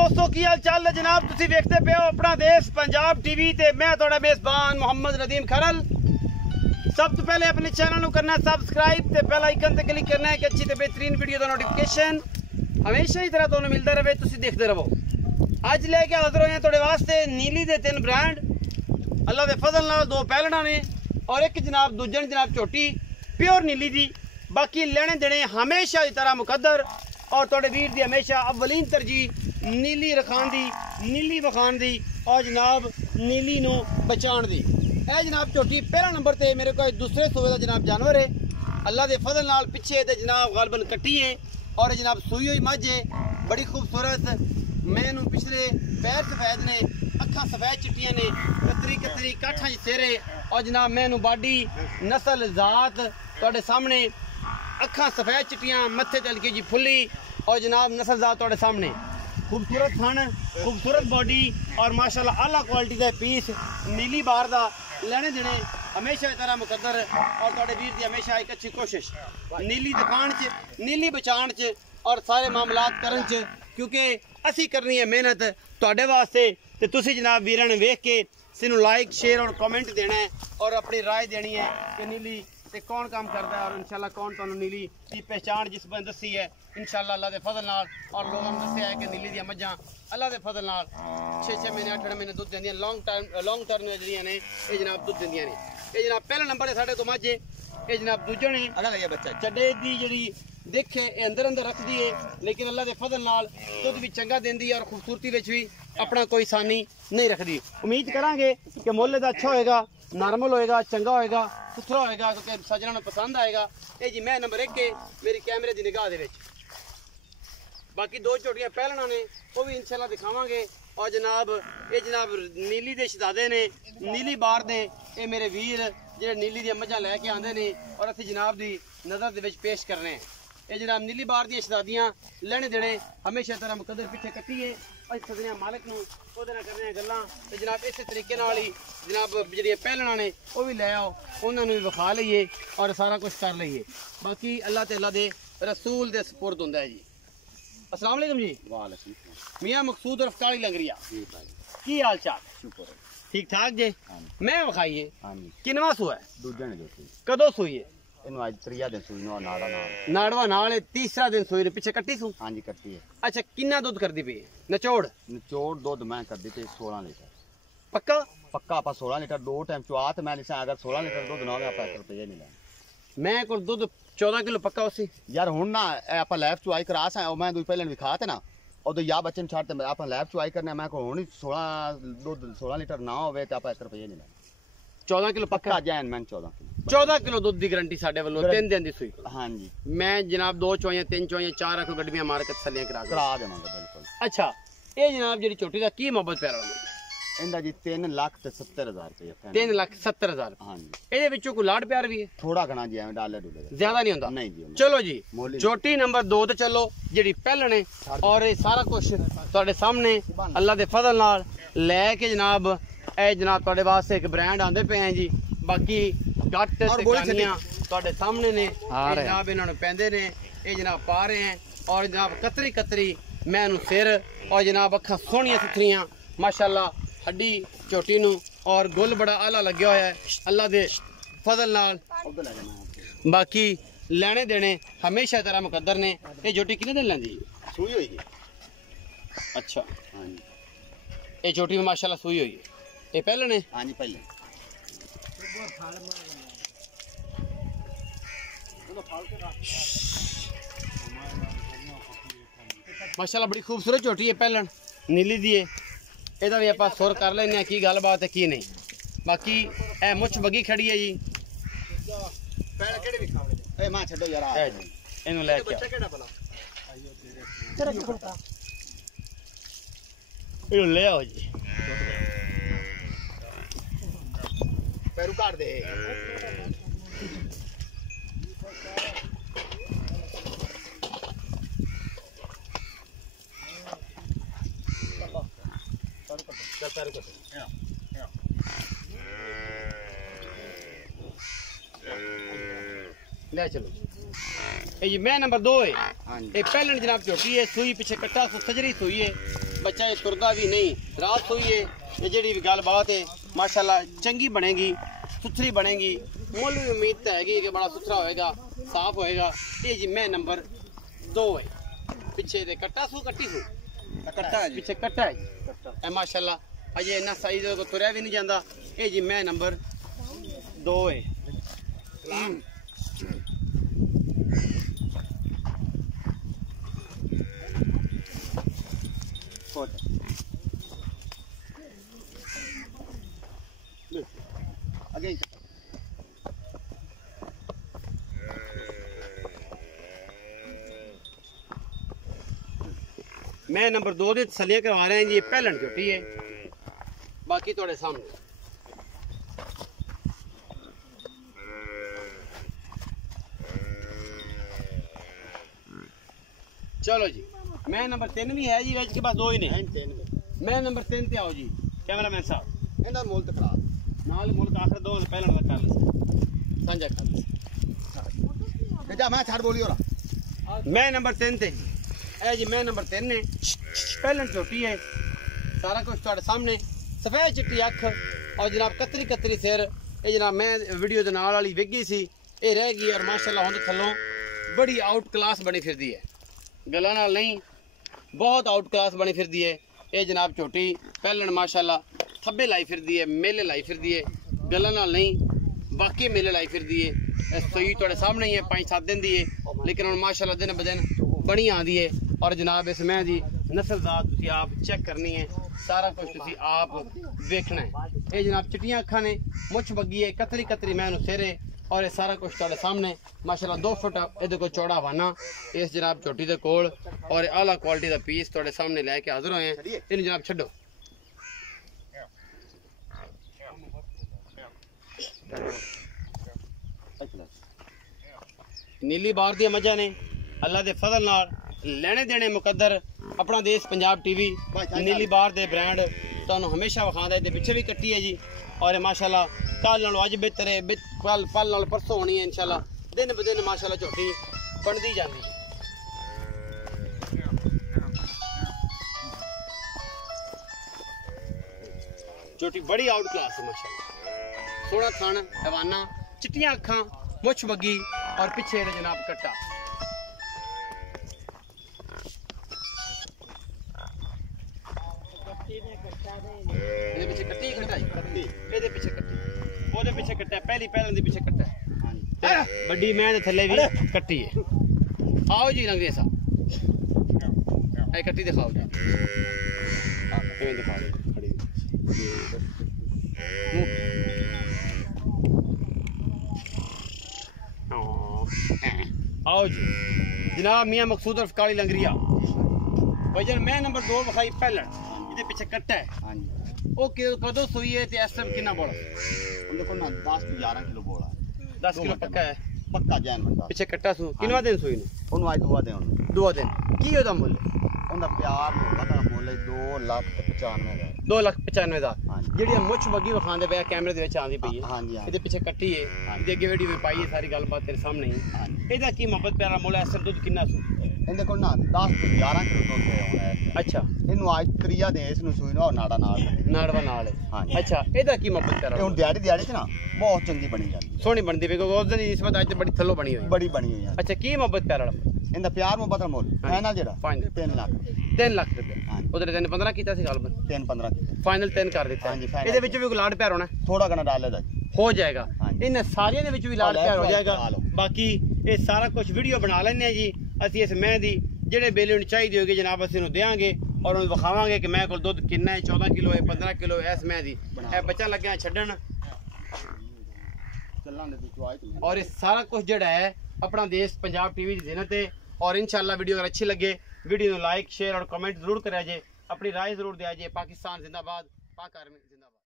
दोस्तों की हाल चाल है जनाब, तुसी देखते पे हो अपना देश पंजाब टीवी ते मैं थोड़ा मेजबान मोहम्मद नदीम खरल। सब तो पहले अपने चैनल को करना है सब्सक्राइब ते बेल आइकन ते क्लिक करना है कि अच्छी ते बेहतरीन वीडियो का नोटिफिकेशन हमेशा ही तरह तो मिलता रहे, तुसी देखते रहो। अज लेके हाजिर होए थोड़े वास्ते नीली दे 3 ब्रांड अल्लाह दे फजल नाल 2 पैलना ने और एक जनाब दूजन जनाब छोटी प्योर नीली दी। बाकी लेने देने हमेशा की तरह मुकद्दर और थोड़े वीर दी हमेशा अव्वलीन तरजीह नीली रखान दी, नीली बखान दी और जनाब नीली नू बचाण दी। ए जनाब छोटी पहला नंबर ते मेरे को दूसरे सूबे का जनाब जानवर है अल्लाह दे फजल नाल पिछे ते जनाब गालबन कट्टी है और जनाब सूई हुई मझ है बड़ी खूबसूरत। मैनू पिछले पैर सफेद ने, अखा सफेद चिट्टियां ने, कतरी कतरी काठा सिरे और जनाब मैनू बाडी नस्ल जात तुहाडे सामने अखा सफेद चिट्टियां मत्थे ते हल्की जी फुल्ली और जनाब नस्ल जात तुहाडे सामने खूबसूरत थन, खूबसूरत बॉडी और माशाल्लाह आला क्वालिटी का पीस नीली बार दा लेने देने हमेशा की तरह मुकद्दर और तुहाडे वीर दी हमेशा एक अच्छी कोशिश नीली दुकान च, नीली बचाण च और सारे मामलात करन च, क्योंकि असी करनी है मेहनत तुहाडे वास्ते ते तुसी जनाब वीरां ने वेख के सिनू लाइक शेयर और कमेंट देना है और अपनी राय देनी है कि नीली ते कौन काम करता है और इंशाल्लाह कौन तुहानू नीली की पहचान जिस बंद दसी है इंशाल्लाह अल्लाह दे फजल नाल और लोगों ने दस्सिया है कि नीली दी मझां अल्लाह दे फजल नाल 6-6 महीने 8 महीने दुध देंदियां लॉन्ग टर्म जड़ियां ने ये जनाब दुध देंदियां ने। ये जनाब पहला नंबर है साढ़े तो मझ ये जनाब दूजा ने अगला लगे बच्चा चड्डे दी जड़ी देखे अंदर अंदर रखती है लेकिन अल्लाह के फजल नाल दुध भी चंगा देंदी है और खूबसूरती विच भी अपना कोई सानी नहीं रखती। उम्मीद करांगे कि मुੱਲ दा अच्छा होएगा, नॉर्मल होएगा, चंगा होएगा, सुथरा होएगा क्योंकि सजना नूं पसंद आएगा। ये जी मैं नंबर 1 है मेरी कैमरे की निगाह दे विच। बाकी 2 छोटियां पहलना ने वो भी इंशाल्लाह दिखावांगे और जनाब ये जनाब नीली दे शहजादे ने, नीली बार दे ये मेरे वीर जेडे नीली दी मझां लैके आंदे ने और असीं जनाब दी नज़र दे विच पेश करने हैं। ये जनाब नीली बार दी शहजादियां लेने देने हमेशा तरह मुकद्दर पिछे कट्टी है अस सदने मालिक नूं ओहदे नाल करने गल्लां ते जनाब इस तरीके नाल ही जनाब जेहड़ियां पहलना ने वो भी लै आओ उन्हां नूं भी विखा लईए और सारा कुछ कर लईए। बाकी अल्लाह ते अल्लाह दे रसूल दे सपुर्द हुंदा है जी। अस्सलाम वालेकुम जी। वालेकुम सलाम। मियां मकसूद और अफ्तारी लंगरिया की हाल चाल? शुक्र ठीक ठाक जे। मैं विखाइए किनवा सूआ है? दूजा ने जो कदों सूई है? इन्हू आज 3 दिन सूई नो नाड़ा नाल नाड़वा नाल 3रा दिन सूई ने पिछे कट्टी सू। हां जी कट्टी है। अच्छा कितना दूध करदी पई? निचोड़ दूध मैं करदी पई 16 लीटर। पक्का पक्का आप 16 लीटर 2 टाइम चुआ ते मैं लिखा अगर 16 लीटर दूध ना होवे आप 1 रुपया नहीं लेना। मैं को दूध 14 किलो पक्का उसी यार हुन ना आप लैब चुआई करा सा मैं दूध पहले विखा ते ना और या बच्चे छाड़ते आप लैब चुआई करने मैं को हुन 16 दूध 16 लीटर ना होवे ते आप 1 रुपया नहीं लेना। 14 किलो पक्का जैन मैं 14 किलो दूध की गारंटी साडे वालों 3 दिन दी सुई। हां जी मैं जनाब 2 चौइयां 3 चौइयां 4 आखो गड्डियां मार के थल्लियां करा देवांगा बिल्कुल। अच्छा ये जनाब जेडी छोटी दा की मोहब्बत प्यारा इंदा जी 3,70,000 रुपया 3,70,000। हां जी एदे विचों कोई लाड प्यार भी है थोड़ा घना जी एवं डाले डूले ज्यादा नहीं होंदा? नहीं जी। चलो जी छोटी नंबर 2 ते चलो जेडी पहलने और ये सारा कुछ तुहाडे सामने अल्लाह दे फजल नाल लेके जनाब ए जनाब तुहाडे वास्ते एक ब्रांड आंदे पे हैं जी। बाकी गट ते गानियां तुहाडे सामने ने जनाब इन्हां नूं पैंदे ने ये जनाब पा रहे हैं और जनाब कतरी कतरी मैनू सिर और जनाब अखा सोहणियां सुथरियां माशाल्लाह हड्डी छोटी नूं और गुल बड़ा आला लग्या होया है अल्लाह दे फजल नाल। बाकी लेने देने हमेशा तरह मुकद्दर ने। ये छोटी कितने दिन लैंदी? सूई हुई है। अच्छा हां जी ये छोटी में माशाल्लाह सूई हुई है। ये पहले ने? हां जी पहले। माशाल्लाह बड़ी खूबसूरत छोटी है पहलन नीली दी है। ਇਹਦਾ ਵੀ ਆਪਾਂ ਸੁਰ ਕਰ ਲੈਨੇ ਆ ਕੀ ਗੱਲਬਾਤ ਹੈ ਕੀ ਨਹੀਂ। ਬਾਕੀ ਇਹ ਮੁੱਛ ਬਗੀ ਖੜੀ ਹੈ ਜੀ। ਪੈਰ ਕਿਹੜੇ ਵਿਖਾਵੇ ਇਹ ਮਾਂ ਛੱਡੋ ਯਾਰ ਆ ਇਹਨੂੰ ਲੈ ਕੇ ਬੱਚਾ ਕਿਹੜਾ ਭਲਾ ਤੇਰਾ ਕੀ ਪਤਾ ਇਹਨੂੰ ਲੈ ਆਓ ਜੀ ਪੈਰੂ ਕਾਟ ਦੇ ले चलो ये मैं नंबर 2 है ये पहले जनाब झोटी है, सुई पीछे कट्टा सजरी सुई है, बच्चा ये तुरदा भी नहीं, रात सुई है। ये जी भी गल बात है माशाल्लाह चंगी बनेगी, सुथरी बनेगी, मुल भी उम्मीद तो हैगी कि बड़ा सुथरा होएगा, साफ होएगा। ये जी मैं नंबर 2 है, पीछे दे कट्टा सू कट्टी सू कट्टा है, पीछे कट्टा है माशाल्लाह। अजे इन्ना साइज को तुरया भी नहीं जाता। ये जी मैं नंबर 2 है। अगे मैं नंबर 2 की तसलियां करवा रहे हैं जी। ये पहलन झोटी है, बाकी थोड़े सामने। चलो जी मैं नंबर 3 भी है जी, वेज के पास 2 ही ने। मैं नंबर 3 ते आओ जी कैमरामैन साहब। इनका मोल ते खड़ा नाल मुल्क आखिर 2 पहलन का कर ले साझा कर ले। जा मैं छाड़ बोलियो रा। मैं नंबर 3 ते जी ए जी मैं नंबर 3 ने पहलन झोटी है, सारा कुछ तुम्हारे सामने। सफेद चिट्टी अख और जनाब कतरी कतरी सिर। ये जनाब मैं वीडियो के नाल वाली विगी सी, ये रह गई और माशाल्लाह हुण थल्लों बड़ी आउट क्लास बनी फिरदी है, गला नाल नहीं बहुत आउट क्लास बनी फिरदी है। ये जनाब झोटी पहलन माशाल्लाह थब्बे लाई फिरदी है, मेले लाई फिरदी है, गला नाल नहीं बाकी मेले लाई फिरदी है। सुई थोड़े सामने ही है, 5-7 दिन दी है, लेकिन हुण माशाल्लाह दिन ब दिन बड़ी आंदी है। और जनाब इस मैं दी नस्लजात तुसी आप चेक करनी है, सारा कुछ तुसी आप देखना है। ये जनाब चिट्टियां अखां ने, मुछ बग्गी है, कतरी कतरी मैं सिर है और ये सारा कुछ तुहाडे सामने माशाल्लाह 2 फुट इहदे कोल चौड़ा हवाना इस जनाब झोटी दे कोल। और आला क्वालिटी दा पीस तुहाडे सामने लैके हाजिर होए हैं। इन्हूं जनाब छड्डो। नीली बार दी मजा ने अल्लाह दे फजल नाल लेने देने मुकद्दर अपना देश पंजाब टीवी नीली बार दे ब्रांड तुहानूं हमेशा विखांदा है। पिछे भी कट्टी है जी और माशाल्लाह कल नालों अज बेहतर है, कल नाल परसों होनी है इंशाल्लाह। दिन ब दिन माशाल्लाह झोटी बनदी जांदी है। झोटी बड़ी आउट क्लास है माशाल्लाह, सोना थान हवाना, चिट्टियां अखां, मुछ बग्गी और पिछे जनाब कट्टा। ये पीछे कट्टी कट्टा ये पीछे कट्टी ओदे पीछे कट्टा पहली पहलन दे पीछे कट्टा है, बड़ी मैं दे थल्ले भी कट्टी है। आओ जी रंगरेज साहब ए कट्टी दिखाओ जी, ये दिखा दे खड़ी। आओ जी जनाब मियां मकसूद उर्फ काली लंगरिया वजन मैं नंबर 2 विखाई पहलन, ये पीछे कट्टा है। हां जी ओ कदों सुई है ते इस टाइम कितना बोला? उनके को ना 10-11 किलो बोला है। 10 किलो पक्का है, पक्का जैन बंदा। पीछे कट्टा सू किनवा दिन सुई ने ਉਹਨੂੰ ਅੱਜ 2 ਦਿਨ 2 दिन की ਉਹਦਾ ਮੁੱਲ? ਉਹਦਾ ਪਿਆਰ ਪਤਾ ਮੁੱਲ 2,95,000 2,95,000। ਹਾਂਜੀ। ਜਿਹੜੀ ਮੁੱਛ ਬੱਗੀ ਵਿਖਾਉਂਦੇ ਪਿਆ ਕੈਮਰੇ ਦੇ ਵਿੱਚ ਆਂਦੀ ਪਈ ਹੈ। ਹਾਂਜੀ ਇਹਦੇ ਪਿੱਛੇ ਕੱਟੀ ਹੈ, ਇਹਦੇ ਅੱਗੇ ਵੀਡੀਓ ਵੀ ਪਾਈ ਹੈ, ਸਾਰੀ ਗੱਲਬਾਤ ਤੇਰੇ ਸਾਹਮਣੇ ਹੀ। ਹਾਂਜੀ। ਇਹਦਾ ਕੀ ਮੁਹੱਬਤ ਪਿਆਰਾ ਮੁੱਲ ਹੈ? ਅਸਰ ਦੁੱਧ ਕਿੰਨਾ ਸੂ? ਇਹਦੇ ਕੋਲ ਨਾ 10-11 ਕਿਲੋ ਦੁੱਧ ਹੈ ਹੁਣ। ਅੱਛਾ ਇਹਨੂੰ ਅੱਜ ਤਰੀਆ ਦੇ ਇਸ ਨੂੰ ਸੂਈ ਨੂੰ ਨਾੜਾ ਨਾਲ ਨਾੜਵਾ ਨਾਲ ਹੈ। ਹਾਂਜੀ। ਅੱਛਾ ਇਹਦਾ ਕੀ ਮੁਹੱਬਤ ਪਿਆਰਾ? ਇਹ ਹੁਣ ਦਿਹਾੜੀ ਚ ਨਾ ਬਹੁਤ ਚੰਗੀ ਬਣੀ ਜਾਂਦੀ, ਸੋਹਣੀ ਬਣਦੀ ਪਈ ਕਿਉਂਕਿ ਉਸ ਦਿਨ ਦੀ ਨਿਸਬਤ ਅੱਜ ਤੇ ਬੜੀ ਥੱਲੋਂ ਬਣੀ ਹੋਈ। ਬੜੀ ਬਣੀ ਹੋਈ ਹੈ। ਅੱਛਾ ਕੀ ਮੁਹੱਬਤ ਪਿਆਰਾ? ਇਹਦਾ ਪਿਆਰ ਮੁਹੱਬਤ ਦਾ ਮੁੱਲ ਫਾਈਨਲ ਜਿਹੜਾ 3 ਲੱਖ 3 ਲੱਖ ਰੁਪਏ। ਉਧਰ 3-15 ਕੀਤਾ ਸੀ ਗਲਬਨ 3-15 ਫਾਈਨਲ 3 ਕਰ ਦਿੱਤਾ। ਹਾਂਜੀ, final ਇਹਦੇ ਵਿੱਚ ਵੀ ਕੋਈ ਲਾੜ ਪਿਆਰ ਹੋਣਾ? ਥੋੜਾ ਕਨਾ ਡਾਲੇ ਦਾ ਹੋ ਜਾਏਗਾ। ਹਾਂਜੀ। ਇਹਨਾਂ ਸਾਰਿਆਂ ਦੇ ਵਿੱਚ ਵੀ ਲਾੜ ਪਿਆਰ ਹੋ ਜਾਏਗਾ। ਲਾ ਲਓ। ਬਾਕੀ ਇਹ ਸਾਰਾ ਕੁਝ ਵੀਡੀਓ ਬਣਾ ਲੈਣੇ ਆ ਜੀ ਅਸੀਂ ਇਸ ਮੈਂ ਦੀ, ਜਿਹੜੇ ਬੇਲੇ ਨੂੰ ਚਾਹੀਦੀ ਹੋਗੀ ਜਨਾਬ ਅਸੀਂ ਨੂੰ ਦੇਵਾਂਗੇ ਔਰ ਉਹਨੂੰ ਵਿਖਾਵਾਂਗੇ ਕਿ ਮੈਂ ਕੋਲ ਦੁੱਧ ਕਿੰਨਾ ਹੈ, 14 ਕਿਲੋ ਹੈ, 15 ਕਿਲੋ ਹੈ। ਇਸ ਮੈਂ ਦੀ ਇਹ ਬੱਚਾ ਲੱਗਿਆ ਛੱਡਣ ਚੱਲਾਂਗੇ और ये सारा कुछ जड़ा है अपना देश पंजाब टीवी की ज़ीनत है। और इंशाल्लाह वीडियो अगर अच्छी लगे वीडियो को लाइक शेयर और कमेंट जरूर करा जाए, अपनी राय जरूर दिया जाए। पाकिस्तान जिंदाबाद, पाक आर्मी जिंदाबाद।